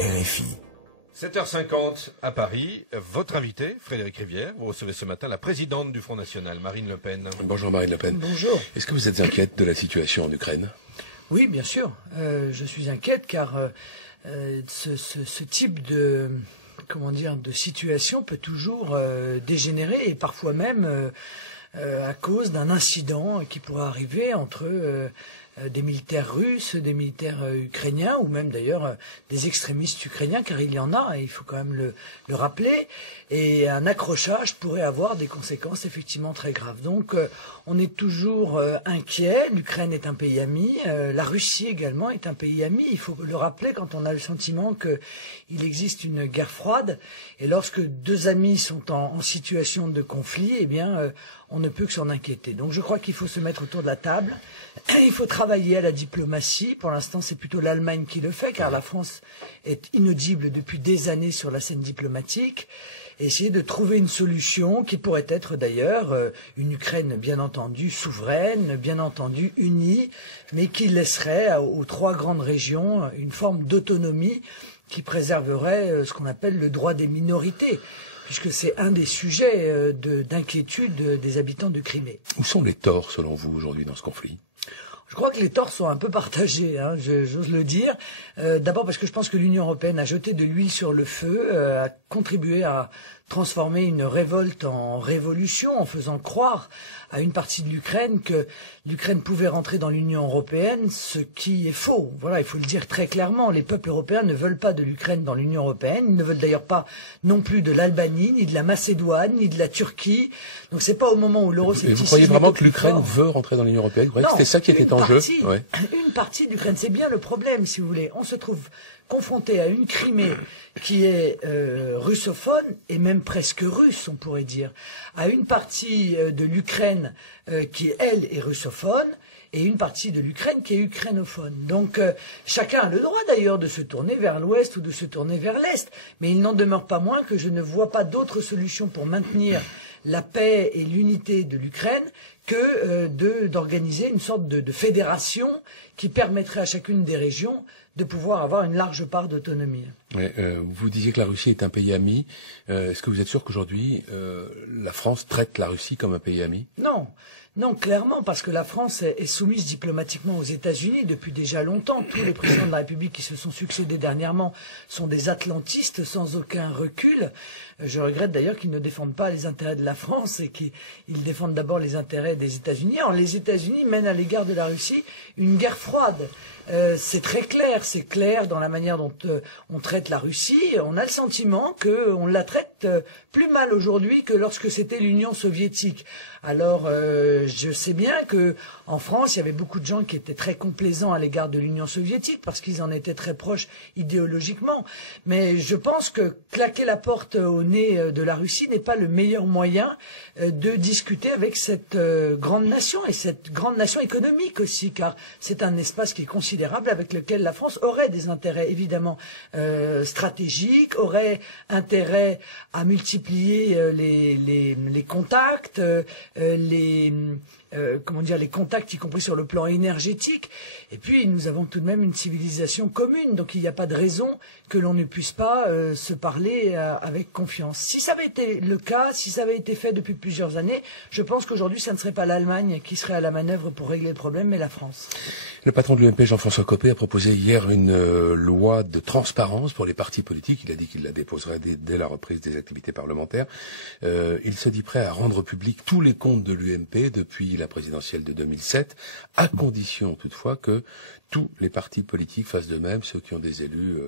RFI. 7h50 à Paris. Votre invité, Frédéric Rivière, vous recevez ce matin la présidente du Front National, Marine Le Pen. Bonjour Marine Le Pen. Bonjour. Est-ce que vous êtes inquiète de la situation en Ukraine? Oui, bien sûr. Je suis inquiète car ce type de situation peut toujours dégénérer et parfois même à cause d'un incident qui pourrait arriver entre des militaires russes, des militaires ukrainiens ou même d'ailleurs des extrémistes ukrainiens, car il y en a, et il faut quand même le rappeler, et un accrochage pourrait avoir des conséquences effectivement très graves. Donc on est toujours inquiet. L'Ukraine est un pays ami, la Russie également est un pays ami, il faut le rappeler quand on a le sentiment qu'il existe une guerre froide, et lorsque deux amis sont en situation de conflit, eh bien on ne peut que s'en inquiéter. Donc je crois qu'il faut se mettre autour de la table, il faut travailler à la diplomatie. Pour l'instant, c'est plutôt l'Allemagne qui le fait, car la France est inaudible depuis des années sur la scène diplomatique. Et essayer de trouver une solution qui pourrait être d'ailleurs une Ukraine bien entendu souveraine, bien entendu unie, mais qui laisserait aux trois grandes régions une forme d'autonomie qui préserverait ce qu'on appelle le droit des minorités, puisque c'est un des sujets d'inquiétude des habitants de Crimée. Où sont les torts, selon vous, aujourd'hui, dans ce conflit? Je crois que les torts sont un peu partagés, j'ose le dire. D'abord parce que je pense que l'Union européenne a jeté de l'huile sur le feu, a contribué à transformer une révolte en révolution, en faisant croire à une partie de l'Ukraine que l'Ukraine pouvait rentrer dans l'Union européenne, ce qui est faux. Voilà, il faut le dire très clairement. Les peuples européens ne veulent pas de l'Ukraine dans l'Union européenne. Ils ne veulent d'ailleurs pas non plus de l'Albanie, ni de la Macédoine, ni de la Turquie. Donc c'est pas au moment où l'euroscepticisme... Et vous croyez vraiment que l'Ukraine veut rentrer dans l'Union européenne? Vous croyez que c'était ça qui était en jeu? Ouais. Une partie de l'Ukraine, c'est bien le problème, si vous voulez. On se trouve confronté à une Crimée qui est russophone et même presque russe, on pourrait dire, à une partie de l'Ukraine qui, elle, est russophone, et une partie de l'Ukraine qui est ukrainophone. Donc chacun a le droit d'ailleurs de se tourner vers l'ouest ou de se tourner vers l'est, mais il n'en demeure pas moins que je ne vois pas d'autre solution pour maintenir la paix et l'unité de l'Ukraine que d'organiser une sorte de fédération qui permettrait à chacune des régions de pouvoir avoir une large part d'autonomie. Ouais, vous disiez que la Russie est un pays ami. Est-ce que vous êtes sûr qu'aujourd'hui, la France traite la Russie comme un pays ami? Non. Non, clairement, parce que la France est soumise diplomatiquement aux États-Unis depuis déjà longtemps. Tous les présidents de la République qui se sont succédés dernièrement sont des atlantistes sans aucun recul. Je regrette d'ailleurs qu'ils ne défendent pas les intérêts de la France et qu'ils défendent d'abord les intérêts des États-Unis. Alors les États-Unis mènent à l'égard de la Russie une guerre froide. C'est très clair, c'est clair dans la manière dont on traite la Russie. On a le sentiment qu'on la traite plus mal aujourd'hui que lorsque c'était l'Union soviétique. Alors je sais bien que en France, il y avait beaucoup de gens qui étaient très complaisants à l'égard de l'Union soviétique parce qu'ils en étaient très proches idéologiquement. Mais je pense que claquer la porte au nez de la Russie n'est pas le meilleur moyen de discuter avec cette grande nation et cette grande nation économique aussi, car c'est un espace qui est considérable avec lequel la France aurait des intérêts évidemment stratégiques, aurait intérêt à multiplier les contacts, les contacts, y compris sur le plan énergétique. Et puis, nous avons tout de même une civilisation commune, donc il n'y a pas de raison que l'on ne puisse pas se parler avec confiance. Si ça avait été le cas, si ça avait été fait depuis plusieurs années, je pense qu'aujourd'hui, ça ne serait pas l'Allemagne qui serait à la manœuvre pour régler le problème, mais la France. Le patron de l'UMP, Jean-François Copé, a proposé hier une loi de transparence pour les partis politiques. Il a dit qu'il la déposerait dès la reprise des activités parlementaires. Il se dit prêt à rendre public tous les comptes de l'UMP depuis la présidentielle de 2007, à condition toutefois que tous les partis politiques fassent de même, ceux qui ont des élus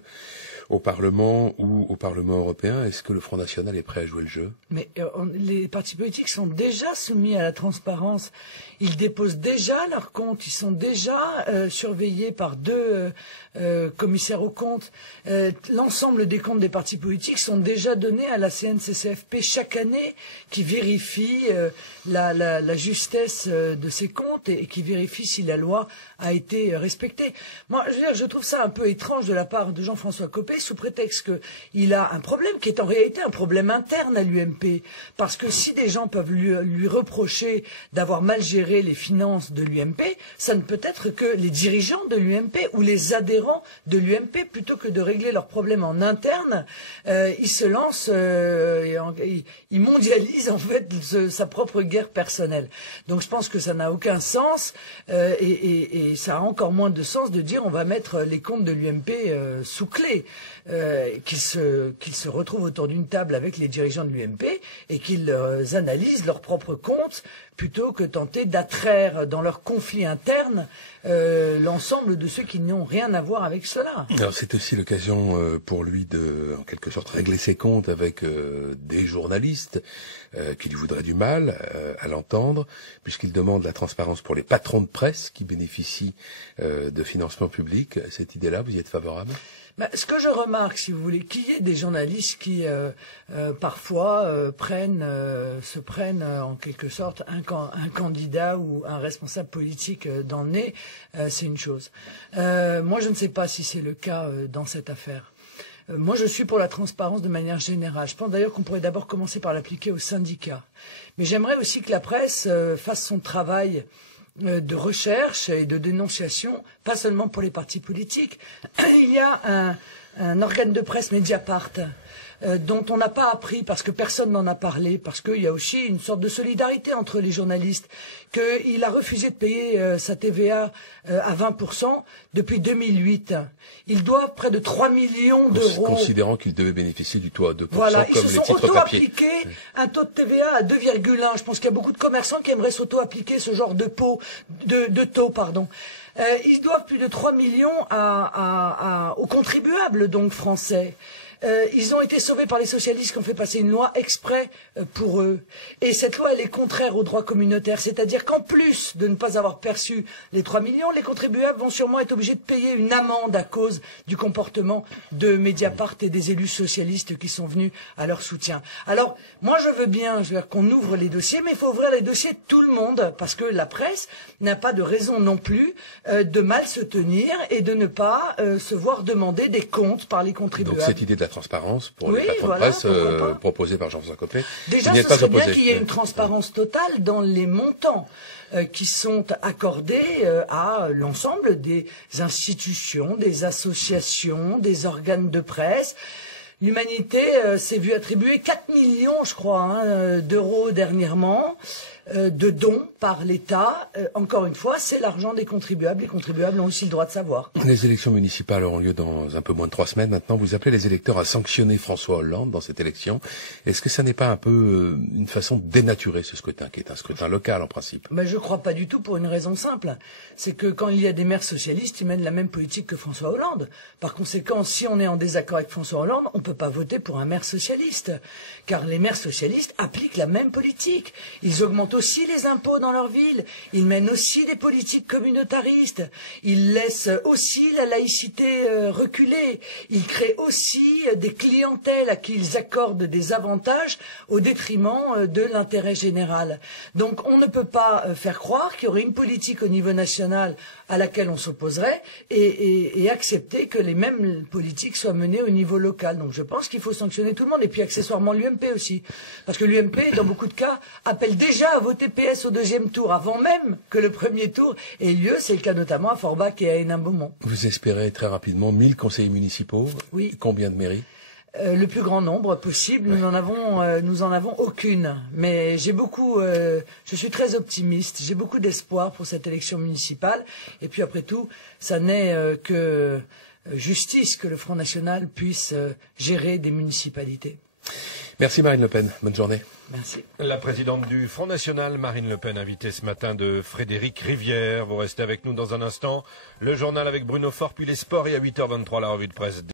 au Parlement ou au Parlement européen. Est-ce que le Front National est prêt à jouer le jeu? Mais les partis politiques sont déjà soumis à la transparence. Ils déposent déjà leurs comptes. Ils sont déjà surveillés par deux commissaires aux comptes. L'ensemble des comptes des partis politiques sont déjà donnés à la CNCCFP chaque année, qui vérifie la justesse de ces comptes et qui vérifie si la loi a été respectée. respecter. Moi, je veux dire, je trouve ça un peu étrange de la part de Jean-François Copé, sous prétexte qu'il a un problème qui est en réalité un problème interne à l'UMP. Parce que si des gens peuvent lui reprocher d'avoir mal géré les finances de l'UMP, ça ne peut être que les dirigeants de l'UMP ou les adhérents de l'UMP, plutôt que de régler leurs problèmes en interne, ils se lancent, ils mondialisent en fait sa propre guerre personnelle. Donc je pense que ça n'a aucun sens et ça a encore moins de sens de dire on va mettre les comptes de l'UMP sous clé, qu'ils se retrouvent autour d'une table avec les dirigeants de l'UMP et qu'ils analysent leurs propres comptes plutôt que tenter d'attraire dans leur conflit interne l'ensemble de ceux qui n'ont rien à voir avec cela. Alors c'est aussi l'occasion pour lui de, en quelque sorte, régler ses comptes avec des journalistes qui lui voudraient du mal à l'entendre, puisqu'il demande la transparence pour les patrons de presse qui bénéficient de financement public. Cette idée-là, vous y êtes favorable ? Ce que je remarque, si vous voulez, qu'il y ait des journalistes qui parfois se prennent en quelque sorte un candidat ou un responsable politique dans le nez, c'est une chose. Moi, je ne sais pas si c'est le cas dans cette affaire. Moi, je suis pour la transparence de manière générale. Je pense d'ailleurs qu'on pourrait d'abord commencer par l'appliquer aux syndicats. Mais j'aimerais aussi que la presse fasse son travail de recherche et de dénonciation, pas seulement pour les partis politiques. Il y a un organe de presse, Mediapart, dont on n'a pas appris parce que personne n'en a parlé, parce qu'il y a aussi une sorte de solidarité entre les journalistes, qu'il a refusé de payer sa TVA à 20% depuis 2008. Il doit près de 3 millions d'euros. Considérant qu'il devait bénéficier du taux à 2%, voilà, comme les titres papier. ils se sont auto-appliqués un taux de TVA à 2,1. Je pense qu'il y a beaucoup de commerçants qui aimeraient s'auto-appliquer ce genre de taux. Ils doivent plus de 3 millions aux contribuables donc français. Ils ont été sauvés par les socialistes qui ont fait passer une loi exprès pour eux. Et cette loi, elle est contraire au droit communautaire. C'est-à-dire qu'en plus de ne pas avoir perçu les 3 millions, les contribuables vont sûrement être obligés de payer une amende à cause du comportement de Mediapart et des élus socialistes qui sont venus à leur soutien. Alors, moi, je veux bien qu'on ouvre les dossiers, mais il faut ouvrir les dossiers de tout le monde, parce que la presse n'a pas de raison non plus de mal se tenir et de ne pas se voir demander des comptes par les contribuables. Donc cette idée de la transparence pour les patrons de presse proposée par Jean-François Copé. Déjà, ce serait bien qu'il y ait une transparence totale dans les montants qui sont accordés à l'ensemble des institutions, des associations, des organes de presse. L'Humanité s'est vue attribuer 4 millions, je crois, d'euros dernièrement, de dons par l'État. Encore une fois, c'est l'argent des contribuables. Les contribuables ont aussi le droit de savoir. Les élections municipales auront lieu dans un peu moins de 3 semaines. Maintenant, vous appelez les électeurs à sanctionner François Hollande dans cette élection. Est-ce que ça n'est pas un peu une façon de dénaturer ce scrutin, qui est un scrutin local en principe? Mais je ne crois pas du tout, pour une raison simple. C'est que quand il y a des maires socialistes, ils mènent la même politique que François Hollande. Par conséquent, si on est en désaccord avec François Hollande, on ne peut pas voter pour un maire socialiste. Car les maires socialistes appliquent la même politique. Ils augmentent aussi les impôts dans leur ville. Ils mènent aussi des politiques communautaristes. Ils laissent aussi la laïcité reculer. Ils créent aussi des clientèles à qui ils accordent des avantages au détriment de l'intérêt général. Donc on ne peut pas faire croire qu'il y aurait une politique au niveau national à laquelle on s'opposerait et accepter que les mêmes politiques soient menées au niveau local. Donc je pense qu'il faut sanctionner tout le monde, et puis accessoirement l'UMP aussi. Parce que l'UMP, dans beaucoup de cas, appelle déjà à voter PS au deuxième tour, avant même que le premier tour ait lieu. C'est le cas notamment à Forbach et à Hénin-Beaumont. Vous espérez très rapidement 1000 conseillers municipaux? Oui. Combien de mairies? Le plus grand nombre possible. Nous n'en avons aucune. Mais je suis très optimiste. J'ai beaucoup d'espoir pour cette élection municipale. Et puis après tout, ça n'est que justice que le Front National puisse gérer des municipalités. Merci Marine Le Pen. Bonne journée. Merci. La présidente du Front National, Marine Le Pen, invitée ce matin de Frédéric Rivière. Vous restez avec nous dans un instant. Le journal avec Bruno Faure, puis les sports, et à 8h23, la revue de presse.